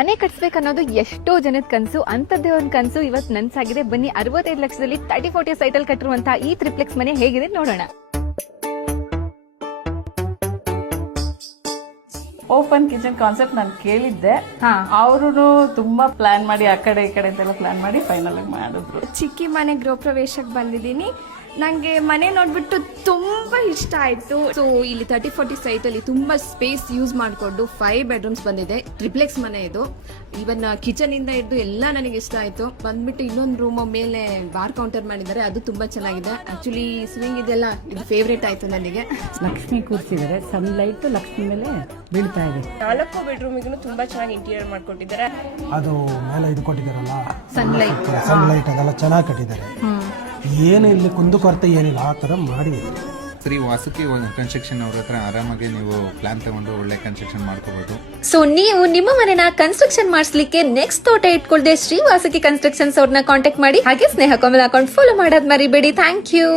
ಮನೆ ಕಟ್ಸ್ಬೇಕನ್ನೋದು ಎಷ್ಟೋ ಜನದ ಕನಸು. ಅಂತದ್ದೇ ಒಂದು ಕನಸು ಇವತ್ತು ನನ್ಸಾಗಿದೆ. ಬನ್ನಿ 65 ಲಕ್ಷದಲ್ಲಿ 30-40 ಸೈಟಲ್ ಕಟ್ಟಿರುವಂತಹ ಈ ಟ್ರಿಪ್ಲೆಕ್ಸ್ ಮನೆ ಹೇಗಿದೆ ನೋಡೋಣ. ಓಪನ್ ಕಿಚನ್ ಕಾನ್ಸೆಪ್ಟ್ ನಾನು ಕೇಳಿದ್ದೆ. ಅವರು ತುಂಬಾ ಪ್ಲಾನ್ ಮಾಡಿ ಆ ಕಡೆ ಈ ಕಡೆ ಅಂತೆಲ್ಲ ಪ್ಲಾನ್ ಮಾಡಿ ಫೈನಲ್ ಆಗಿ ಮಾಡಿದ್ರು. ಚಿಕ್ಕಿ ಮನೆ ಗೃಹ ಪ್ರವೇಶಕ್ಕೆ ಬಂದಿದ್ದೀನಿ. ನನಗೆ ಮನೆ ನೋಡ್ಬಿಟ್ಟು ತುಂಬಾ ಇಷ್ಟ ಆಯ್ತು. ಸೊ ಇಲ್ಲಿ 30-40 ಸೈಟಲ್ಲಿ ತುಂಬಾ ಸ್ಪೇಸ್ ಯೂಸ್ ಮಾಡಿಕೊಂಡು 5 ಬೆಡ್ರೂಮ್ಸ್ ಬಂದಿದೆ. ಟ್ರಿಪ್ಲೆಕ್ಸ್ ಮನೆ ಇದು. ಈವನ್ ಕಿಚನ್ ಇಂದ ಹಿಡಿದು ಎಲ್ಲ ನನಗೆ ಇಷ್ಟ ಆಯ್ತು. ಬಂದ್ಬಿಟ್ಟು ಇನ್ನೊಂದು ರೂಮ್ ಮೇಲೆ ಬಾರ್ ಕೌಂಟರ್ ಮಾಡಿದ್ದಾರೆ, ಅದು ತುಂಬಾ ಚೆನ್ನಾಗಿದೆ. ಆಕ್ಚುಲಿ ಸ್ವಿಂಗ್ ಇದೆಲ್ಲ ಇದು ಫೇವ್ರೇಟ್ ಆಯ್ತು ನನಗೆ. ಲಕ್ಷ್ಮಿ ಕೂರಿಸಿದ್ದಾರೆ, ಸನ್ಲೈಟ್ ಲಕ್ಷ್ಮಿ ಮೇಲೆ ಬೀಳ್ತಾ ಇದೆ. 4 ಬೆಡ್ರೂಮಿಗೂ ತುಂಬಾ ಚೆನ್ನಾಗಿ ಇಂಟೀರಿಯರ್ ಮಾಡ್ಕೊಟ್ಟಿದ್ದಾರೆ. ಅದು ಮೇಲೆ ಇದು ಕೊಟ್ಟಿದ್ದಾರಲ್ಲ ಸನ್ಲೈಟ್ ಅದೆಲ್ಲ ಚೆನ್ನಾಗಿ ಕಟ್ಟಿದ್ದಾರೆ. ಏನು ಇಲ್ಲಿ ಕುಂದುಕೊರತೆ ಏನಿಲ್ಲ, ಆ ಥರ ಮಾಡಿದ್ದಾರೆ. ಶ್ರೀ ವಾಸುಕಿ ಕನ್ಸ್ಟ್ರಕ್ಷನ್ ಅವ್ರ ಹತ್ರ ಆರಾಮಾಗಿ ನೀವು ಪ್ಲಾನ್ ತಗೊಂಡು ಒಳ್ಳೆ ಕನ್ಸ್ಟ್ರಕ್ಷನ್ ಮಾಡ್ಕೋಬಹುದು. ಸೊ ನೀವು ನಿಮ್ಮ ಮನೆನ ಕನ್ಸ್ಟ್ರಕ್ಷನ್ ಮಾಡಿಸ್ಲಿಕ್ಕೆ ನೆಕ್ಸ್ಟ್ ತೋಟ ಇಟ್ಕೊಳ್ದೆ ಶ್ರೀ ವಾಸುಕಿ ಕನ್ಸ್ಟ್ರಕ್ಷನ್ಸ್ ಅವ್ರನ್ನ ಕಾಂಟ್ಯಾಕ್ಟ್ ಮಾಡಿ. ಹಾಗೆ ಸ್ನೇಹ ಕಮಲ್ ಅಕೌಂಟ್ ಫಾಲೋ ಮಾಡೋದ್ ಮರಿಬೇಡಿ. Thank you.